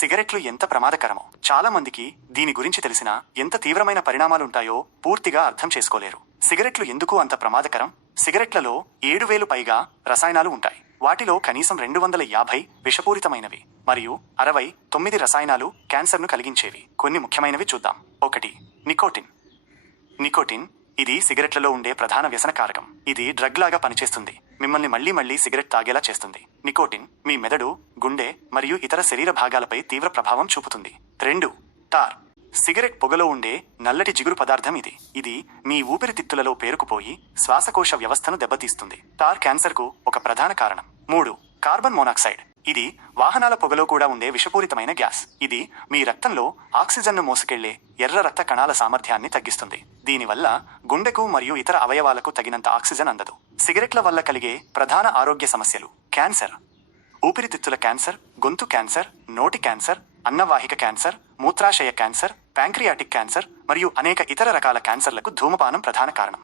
సిగరెట్లు ఎంత ప్రమాదకరమో. చాలా మందికి దీని గురించి తెలిసినా ఎంత తీవ్రమైన పరిణామాలుంటాయో పూర్తిగా అర్థం చేసుకోలేరు. సిగరెట్లు ఎందుకు అంత ప్రమాదకరం? సిగరెట్లలో ఏడు వేలు పైగా రసాయనాలు ఉంటాయి. వాటిలో కనీసం రెండు వందల యాభై విషపూరితమైనవి మరియు అరవై తొమ్మిది రసాయనాలు క్యాన్సర్ను కలిగించేవి. కొన్ని ముఖ్యమైనవి చూద్దాం. ఒకటి నికోటిన్. నికోటిన్ ఇది సిగరెట్లలో ఉండే ప్రధాన వ్యసన కారకం. ఇది డ్రగ్ లాగా పనిచేస్తుంది. మిమ్మల్ని మళ్ళీ మళ్ళీ సిగరెట్ తాగేలా చేస్తుంది. నికోటిన్ మీ మెదడు గుండె మరియు ఇతర శరీర భాగాలపై తీవ్ర ప్రభావం చూపుతుంది. రెండు టార్. సిగరెట్ పొగలో ఉండే నల్లటి జిగురు పదార్థం ఇది. ఇది మీ ఊపిరితిత్తులలో పేరుకుపోయి శ్వాసకోశ వ్యవస్థను దెబ్బతీస్తుంది. టార్ క్యాన్సర్కు ఒక ప్రధాన కారణం. మూడు కార్బన్ మోనాక్సైడ్. ఇది వాహనాల పొగలో కూడా ఉండే విషపూరితమైన గ్యాస్. ఇది మీ రక్తంలో ఆక్సిజన్ను మోసుకెళ్ళే ఎర్ర రక్త కణాల సామర్థ్యాన్ని తగ్గిస్తుంది. దీనివల్ల గుండెకు మరియు ఇతర అవయవాలకు తగినంత ఆక్సిజన్ అందదు. సిగరెట్ల వల్ల కలిగే ప్రధాన ఆరోగ్య సమస్యలు క్యాన్సర్. ఊపిరితిత్తుల క్యాన్సర్ గొంతు క్యాన్సర్ నోటి క్యాన్సర్ అన్నవాహిక క్యాన్సర్ మూత్రాశయ క్యాన్సర్ ప్యాంక్రియాటిక్ క్యాన్సర్ మరియు అనేక ఇతర రకాల క్యాన్సర్లకు ధూమపానం ప్రధాన కారణం.